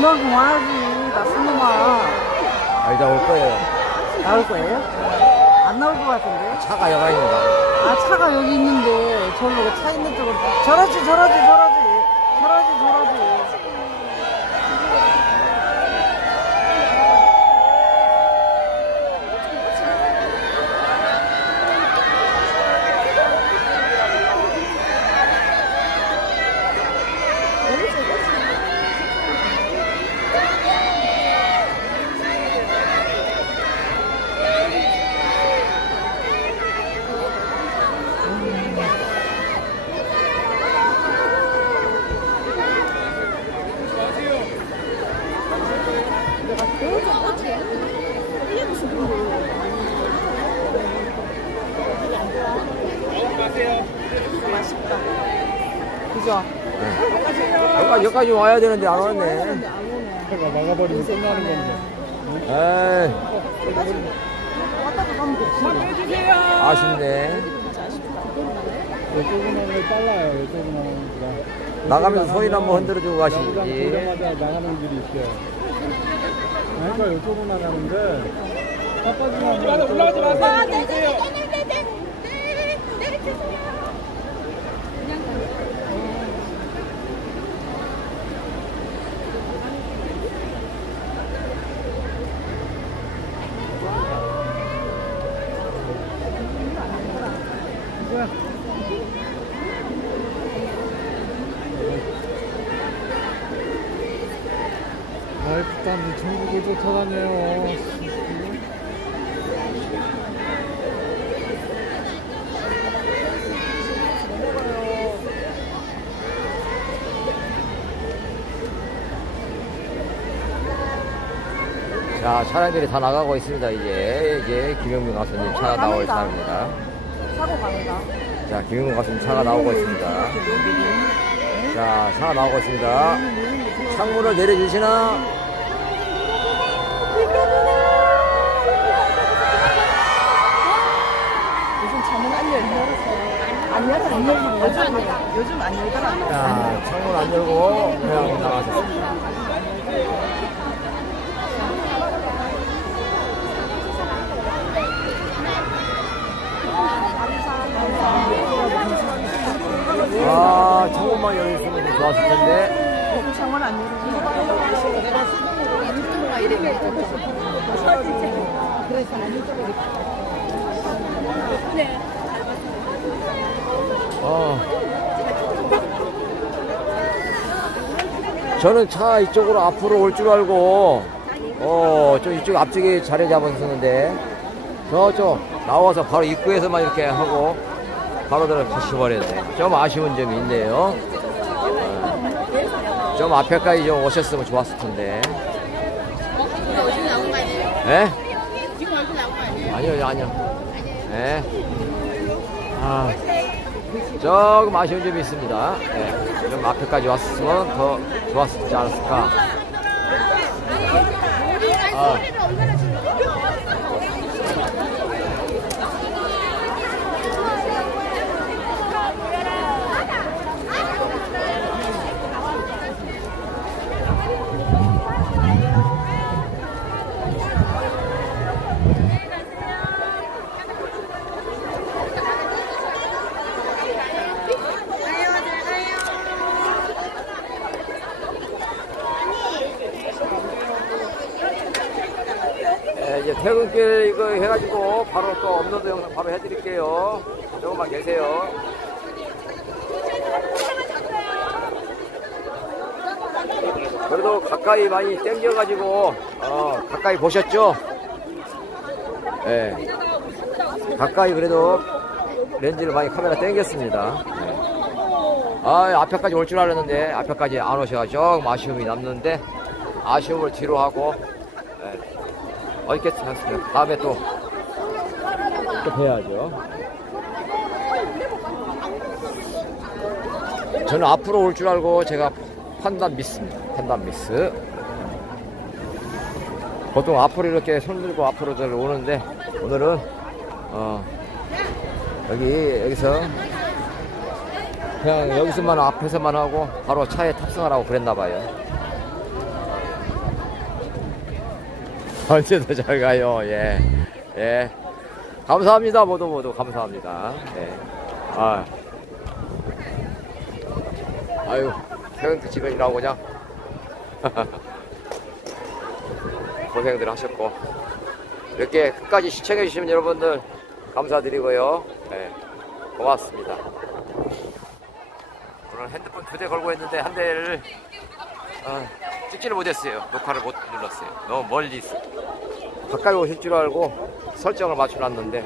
금방 그만하지. 나쁜 놈아. 아, 이제 올 거예요. 나올 거예요? 안 나올 것 같은데? 차가 여가 있는다. 아, 차가 여기 있는데, 저로 차 있는 쪽으로. 저러지, 저러지, 저러지. 저러지, 저러지. 맛있다. 그죠? 여기까지, 여기까지 와야 되는데 안 왔네. 차가 막아버리면 끝나는 건데. 에이, 왔다가 가면 되지. 아쉽네. 이쪽은 오면 빨라요. 이쪽은 오면. 나가면서 손이나 한번 흔들어주고 야구장 가시지. 보자마자 나가는 길이 있어요. 그러니까 이쪽으로 나가는데 올라가지 마세요. 라이프단이 전국을 쫓아다녀요. 자, 차량들이 다 나가고 있습니다. 이제, 이제 김영민 가수님 차가 나올 차입니다. 사고 갑니다. 자, 김영민 가수님 차가 나오고 있습니다. 자, 차가 나오고 있습니다. 창문을 내려주시나? 요즘 잠은 안 열려. 안 열어, 안 열어. 요즘 안 열어. 요즘 안 열더라. 자, 창문 안 열고 그냥 나가셨습니다. 아, 창문만 좋았을 텐데. 잠은 안. 어. 저는 차 이쪽으로 앞으로 올 줄 알고, 어, 좀 이쪽 앞쪽에 자리 잡았었는데, 저쪽 나와서 바로 입구에서만 이렇게 하고, 바로 들어 가시버렸네. 좀 아쉬운 점이 있네요. 어, 좀 앞에까지 좀 오셨으면 좋았을 텐데. 얼굴 나온 거 아니에요? 예? 지금 얼굴 나온 거 아니에요? 아니요, 아니요. 예. 아, 조금 아쉬운 점이 있습니다. 예. 좀 앞에까지 왔으면 더 좋았지 않았을까. 아. 예, 이제 퇴근길 이거 해가지고 바로 또 업로드 영상 바로 해드릴게요. 조금만 계세요. 그래도 가까이 많이 땡겨가지고 어, 가까이 보셨죠? 예. 가까이 그래도 렌즈를 많이 카메라 땡겼습니다. 예. 아, 앞에까지 올 줄 알았는데 앞에까지 안 오셔가지고 아쉬움이 남는데 아쉬움을 뒤로 하고 예. 어렵게 않습니다. 다음에 또, 또 뵈야죠. 저는 앞으로 올 줄 알고 제가 판단 미스입니다. 판단 미스. 보통 앞으로 이렇게 손 들고 앞으로 들 오는데 오늘은 어 여기 여기서 그냥 여기서만 앞에서만 하고 바로 차에 탑승하라고 그랬나 봐요. 언제도 잘 가요. 예. 예. 감사합니다. 모두 모두 감사합니다. 예. 아. 아유, 태릉 직원이라고 그냥. 고생들 하셨고. 이렇게 끝까지 시청해주시면 여러분들 감사드리고요. 예. 고맙습니다. 오늘 핸드폰 두 대 걸고 했는데 한 대를 아, 찍지를 못했어요. 녹화를 못 눌렀어요. 너무 멀리 있어. 가까이 오실 줄 알고 설정을 맞춰놨는데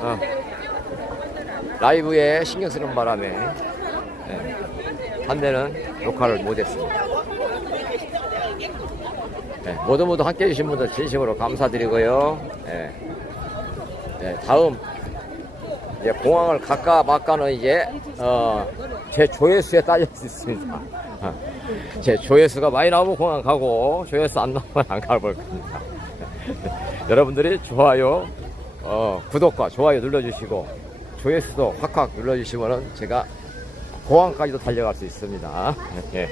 어, 라이브에 신경 쓰는 바람에 예, 한 대는 녹화를 못했습니다. 예, 모두 모두 함께 해주신 분들 진심으로 감사드리고요. 예, 예, 다음 이제 공항을 갈까 말까는 이제 어, 제 조회수에 딸릴 수 있습니다. 어, 제 조회수가 많이 나오면 공항 가고 조회수 안 나오면 안 가볼 겁니다. 여러분들이 좋아요, 어, 구독과 좋아요 눌러주시고 조회수도 확확 눌러주시면은 제가 공항까지도 달려갈 수 있습니다. 예.